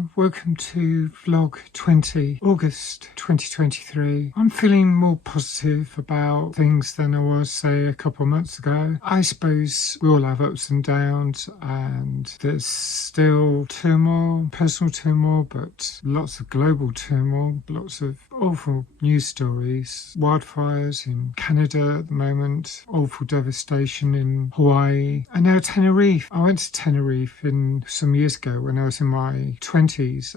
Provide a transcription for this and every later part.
Hello, welcome to vlog 20, August 2023. I'm feeling more positive about things than I was, say, a couple of months ago. I suppose we all have ups and downs, and there's still turmoil, personal turmoil, but lots of global turmoil, lots of awful news stories. Wildfires in Canada at the moment, awful devastation in Hawaii, and now Tenerife. I went to Tenerife some years ago when I was in my 20s,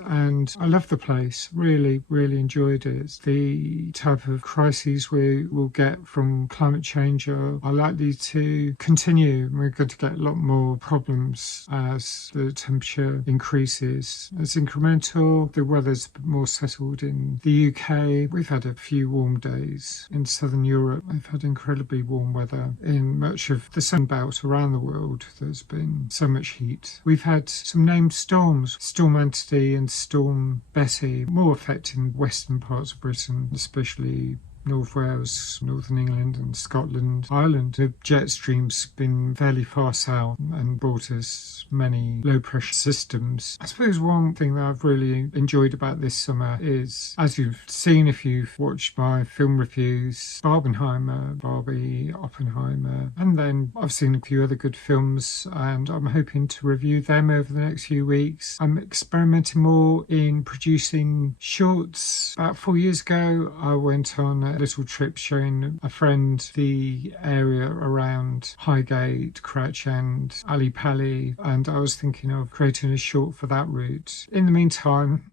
and I love the place. Really enjoyed it. The type of crises we will get from climate change are likely to continue. We're going to get a lot more problems as the temperature increases. It's incremental. The weather's more settled in the UK. We've had a few warm days. In southern Europe, we've had incredibly warm weather. In much of the sun belt around the world, there's been so much heat. We've had some named storms, Storm Entity and Storm Betty, more affecting western parts of Britain, especially North Wales, Northern England and Scotland, Ireland. The jet stream's been fairly far south and brought us many low pressure systems. I suppose one thing that I've really enjoyed about this summer is, as you've seen if you've watched my film reviews, Barbenheimer, Barbie, Oppenheimer, and then I've seen a few other good films and I'm hoping to review them over the next few weeks. I'm experimenting more in producing shorts. About 4 years ago, I went on a little trip showing a friend the area around Highgate, Crouch End, Ali Pali, and I was thinking of creating a short for that route. In the meantime,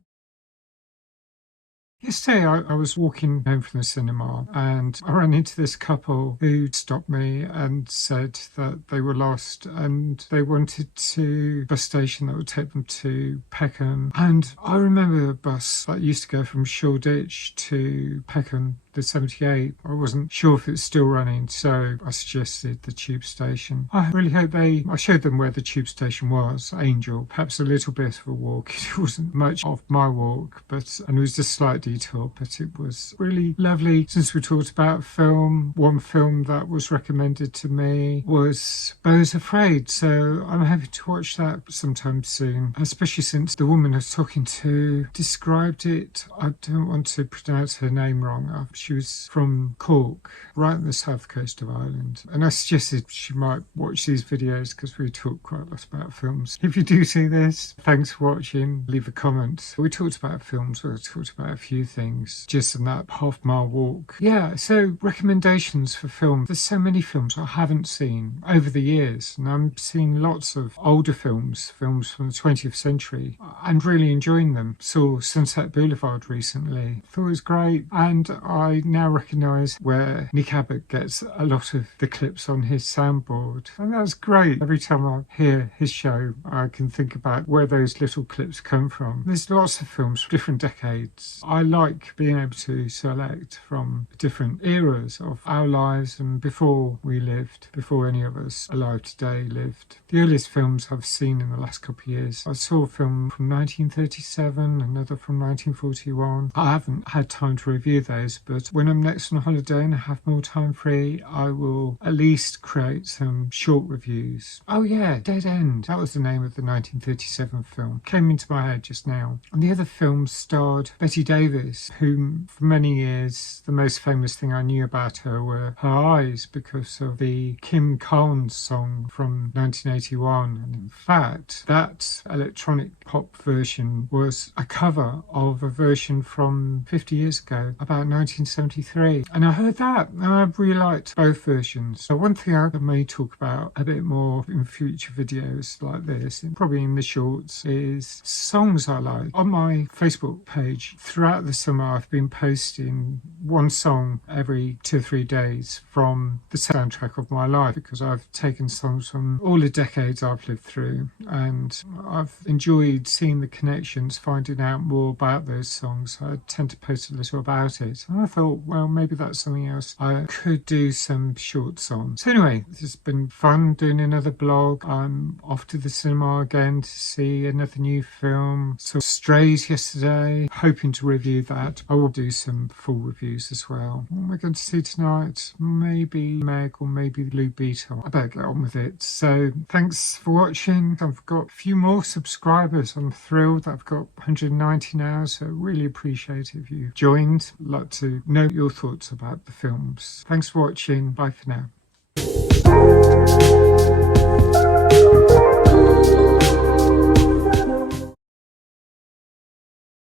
yesterday I was walking home from the cinema and I ran into this couple who stopped me and said that they were lost and they wanted to bus station that would take them to Peckham. And I remember a bus that used to go from Shoreditch to Peckham, the 78. I wasn't sure if it's still running, so I suggested the tube station. I really hope I showed them where the tube station was, Angel, perhaps a little bit of a walk. It wasn't much of my walk, and it was just a slight detour, but it was really lovely. Since we talked about film, one film that was recommended to me was Beau's Afraid, so I'm hoping to watch that sometime soon, especially since the woman I was talking to described it, I don't want to pronounce her name wrong, she was from Cork, right on the south coast of Ireland. And I suggested she might watch these videos because we talk quite a lot about films. If you do see this, thanks for watching. Leave a comment. We talked about films, we talked about a few things just in that half-mile walk. Yeah, so recommendations for film. There's so many films I haven't seen over the years, and I'm seeing lots of older films from the 20th century, and really enjoying them. Saw Sunset Boulevard recently. Thought it was great, and I now recognise where Nick Abbott gets a lot of the clips on his soundboard, and that's great. Every time I hear his show, I can think about where those little clips come from. There's lots of films from different decades. I like being able to select from different eras of our lives and before we lived, before any of us alive today lived. The earliest films I've seen in the last couple of years, I saw a film from 1937, another from 1941. I haven't had time to review those, but when I'm next on holiday and I have more time free, I will at least create some short reviews. Oh yeah, Dead End. That was the name of the 1937 film. Came into my head just now. And the other film starred Bette Davis, whom for many years the most famous thing I knew about her were her eyes because of the Kim Carnes song from 1981. And in fact, that electronic pop version was a cover of a version from 50 years ago, about 1973, and I heard that and I really liked both versions. So one thing I may talk about a bit more in future videos like this, and probably in the shorts, is songs I like. On my Facebook page throughout the summer I've been posting one song every 2 or 3 days from the soundtrack of my life, because I've taken songs from all the decades I've lived through and I've enjoyed seeing the connections, finding out more about those songs. I tend to post a little about it, and I thought thought, well, maybe that's something else I could do some shorts on. So anyway, this has been fun doing another blog. I'm off to the cinema again to see another new film. Saw Strays yesterday, hoping to review that. I will do some full reviews as well. What am I going to see tonight? Maybe Meg or maybe Blue Beetle. I better get on with it. So thanks for watching. I've got a few more subscribers. I'm thrilled that I've got 190 now, so really appreciate it if you joined. I'd like to know your thoughts about the films. Thanks for watching. Bye for now.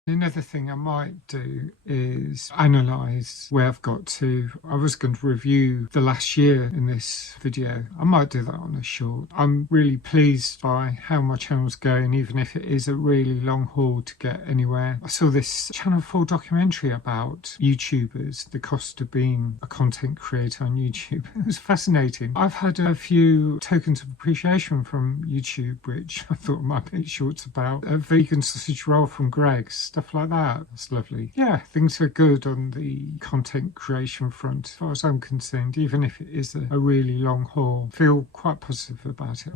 Another thing I might do is analyse where I've got to. I was going to review the last year in this video. I might do that on a short. I'm really pleased by how my channel's going, even if it is a really long haul to get anywhere. I saw this Channel 4 documentary about YouTubers, the cost of being a content creator on YouTube. It was fascinating. I've had a few tokens of appreciation from YouTube, which I thought might be shorts about. A vegan sausage roll from Greggs. Stuff like that. That's lovely. Yeah, things are good on the content creation front, as far as I'm concerned, even if it is a really long haul. Feel quite positive about it.